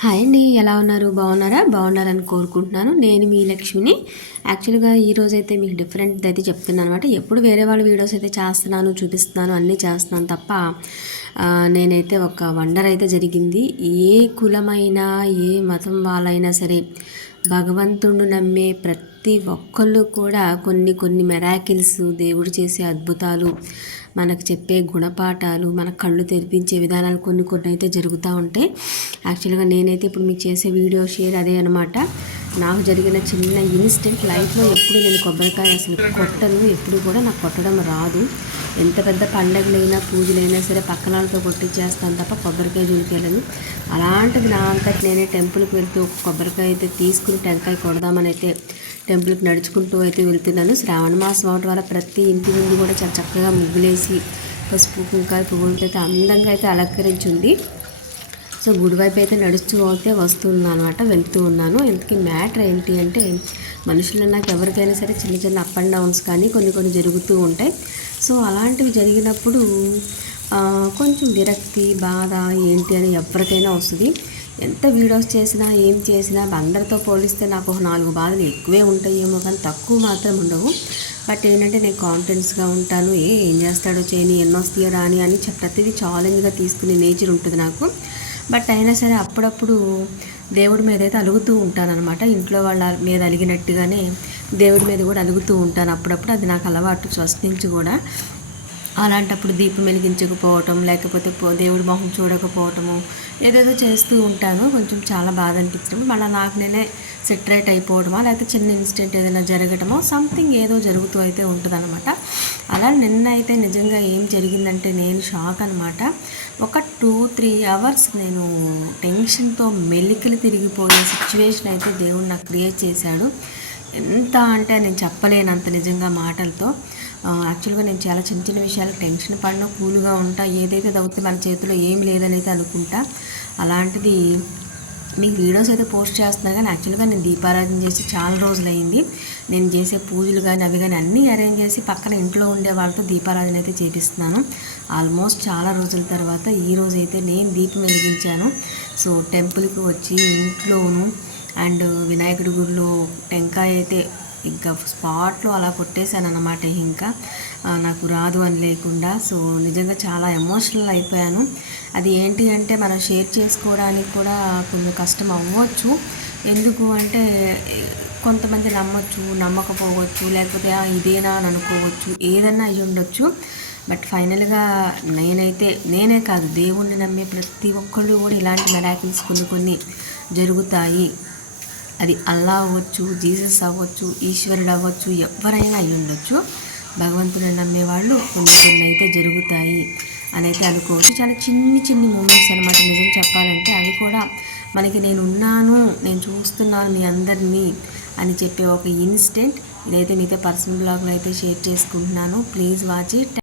Hi అండి, ఎలా ఉన్నారు? బాగున్నారా? బాగున్నారని కోరుకుంటున్నాను. నేను మీ లక్ష్మిని. యాక్చువల్గా ఈరోజైతే మీకు డిఫరెంట్ అయితే చెప్తున్నాను అనమాట. ఎప్పుడు వేరే వాళ్ళ వీడియోస్ అయితే చేస్తున్నాను, చూపిస్తున్నాను, అన్నీ చేస్తున్నాను తప్ప నేనైతే ఒక వండర్ అయితే జరిగింది. ఏ కులమైనా ఏ మతం వాళ్ళైనా సరే భగవంతుడు నమ్మే ప్రతి ఒక్కళ్ళు కూడా కొన్ని కొన్ని మెరాకిల్స్, దేవుడు చేసే అద్భుతాలు, మనకు చెప్పే గుణపాఠాలు, మన కళ్ళు తెరిపించే విధానాలు కొన్ని కొన్ని అయితే జరుగుతూ ఉంటాయి. యాక్చువల్గా నేనైతే ఇప్పుడు మీకు చేసే వీడియో షేర్ అదే అనమాట. నాకు జరిగిన చిన్న ఇన్సిడెంట్. లైఫ్లో ఎప్పుడు నేను కొబ్బరికాయ అసలు కొట్టను, ఎప్పుడు కూడా నాకు కొట్టడం రాదు. ఎంత పెద్ద పండగలైనా పూజలైనా సరే పక్కన వాళ్ళతో కొట్టించేస్తాను తప్ప కొబ్బరికాయ జోలికెళ్ళను. అలాంటిది నా అంతటి నేనే టెంపుల్కి వెళ్తూ ఒక కొబ్బరికాయ అయితే తీసుకుని టెంకాయ కొడదామని అయితే టెంపుల్కి నడుచుకుంటూ అయితే వెళ్తున్నాను. శ్రావణ మాసం అవడం వల్ల ప్రతి ఇంటి ముందు కూడా చాలా చక్కగా ముగ్గులేసి పసుపు కుంకాయ పువ్వులతో అయితే అందంగా అయితే అలంకరించింది. సో గుడివైపు అయితే నడుస్తూ అయితే వస్తున్నాను అనమాట, వెళ్తూ ఉన్నాను. ఇంతకీ మ్యాటర్ ఏంటి అంటే, మనుషులు నాకు ఎవరికైనా సరే చిన్న చిన్న అప్ అండ్ డౌన్స్ కానీ కొన్ని కొన్ని జరుగుతూ ఉంటాయి. సో అలాంటివి జరిగినప్పుడు కొంచెం విరక్తి, బాధ ఏంటి అని ఎవరికైనా వస్తుంది. ఎంత వీడియోస్ చేసినా ఏం చేసినా అందరితో పోలిస్తే నాకు ఒక 4 బాధలు ఎక్కువే ఉంటాయేమో కానీ తక్కువ మాత్రం ఉండవు. బట్ ఏంటంటే నేను కాన్ఫిడెన్స్గా ఉంటాను. ఏం చేస్తాడో చేయని, ఎన్నో వస్తాయో రాని అని ప్రతిదీ ఛాలెంజ్గా తీసుకునే నేచర్ ఉంటుంది నాకు. బట్ అయినా సరే అప్పుడప్పుడు దేవుడి మీద అయితే అలుగుతూ ఉంటానన్నమాట. ఇంట్లో వాళ్ళ మీద అలిగినట్టుగానే దేవుడి మీద కూడా అలుగుతూ ఉంటాను అప్పుడప్పుడు. అది నాకు అలవాటు ఫస్ట్ నుంచి కూడా. అలాంటప్పుడు దీపం వెలిగించకపోవటం, లేకపోతే దేవుడి మొహం చూడకపోవటము, ఏదేదో చేస్తూ ఉంటాను. కొంచెం చాలా బాధ అనిపించడం, మళ్ళీ నాకు నేనే సెటరేట్ అయిపోవడమా, లేకపోతే చిన్న ఇన్సిడెంట్ ఏదైనా జరగటమో, సంథింగ్ ఏదో జరుగుతూ అయితే ఉంటుందన్నమాట. అలా నిన్న అయితే నిజంగా ఏం జరిగిందంటే నేను షాక్ అనమాట. ఒక 2-3 అవర్స్ నేను టెన్షన్తో మెలికలు తిరిగిపోయే సిచ్యువేషన్ అయితే దేవుడు నాకు క్రియేట్ చేశాడు. ఎంత అంటే నేను చెప్పలేనంత నిజంగా మాటలతో. యాక్చువల్గా నేను చాలా చిన్న చిన్న విషయాలకు టెన్షన్ పడినా కూల్గా ఉంటా. ఏదైతే దౌత్యం మన చేతిలో ఏం లేదని అయితే అనుకుంటా. అలాంటిది మీకు వీడియోస్ అయితే పోస్ట్ చేస్తున్నా కానీ యాక్చువల్గా నేను దీపారాధన చేసి చాలా రోజులైంది. నేను చేసే పూజలు కానీ అవి కానీ అన్నీ అరేంజ్ చేసి పక్కన ఇంట్లో ఉండే వాళ్ళతో దీపారాధన అయితే చేపిస్తున్నాను. ఆల్మోస్ట్ చాలా రోజుల తర్వాత ఈరోజైతే నేను దీపం వెలిగించాను. సో టెంపుల్కి వచ్చి ఇంట్లోను అండ్ వినాయకుడి గుడిలో టెంకాయ అయితే ఇంకా స్పాట్లో అలా కొట్టేశాను అన్నమాట. ఇంకా నాకు రాదు అని లేకుండా. సో నిజంగా చాలా ఎమోషనల్ అయిపోయాను. అది ఏంటి అంటే మనం షేర్ చేసుకోవడానికి కూడా కొంచెం కష్టం అవ్వచ్చు. ఎందుకు అంటే కొంతమంది నమ్మచ్చు, నమ్మకపోవచ్చు, లేకపోతే ఇదేనా అని అనుకోవచ్చు, ఏదన్నా అయ్యి ఉండొచ్చు. బట్ ఫైనల్గా నేనే కాదు, దేవుణ్ణి నమ్మే ప్రతి ఒక్కళ్ళు కూడా ఇలాంటి మెరాకిల్స్ కొన్ని కొన్ని జరుగుతాయి. అది అల్లా అవ్వచ్చు, జీసస్ అవ్వచ్చు, ఈశ్వరుడు అవ్వచ్చు, ఎవరైనా అయి ఉండొచ్చు. భగవంతుని నమ్మేవాళ్ళు కొన్ని కొన్ని అయితే జరుగుతాయి అని అయితే అనుకోవచ్చు. చాలా చిన్ని చిన్ని మూమెంట్స్ అనమాట నిజం చెప్పాలంటే. అవి కూడా మనకి నేను ఉన్నాను, నేను చూస్తున్నాను మీ అందరినీ అని చెప్పే ఒక ఇన్సిడెంట్. ఇదైతే మీతో పర్సనల్ బ్లాగ్లో అయితే షేర్ చేసుకుంటున్నాను. Please watch it.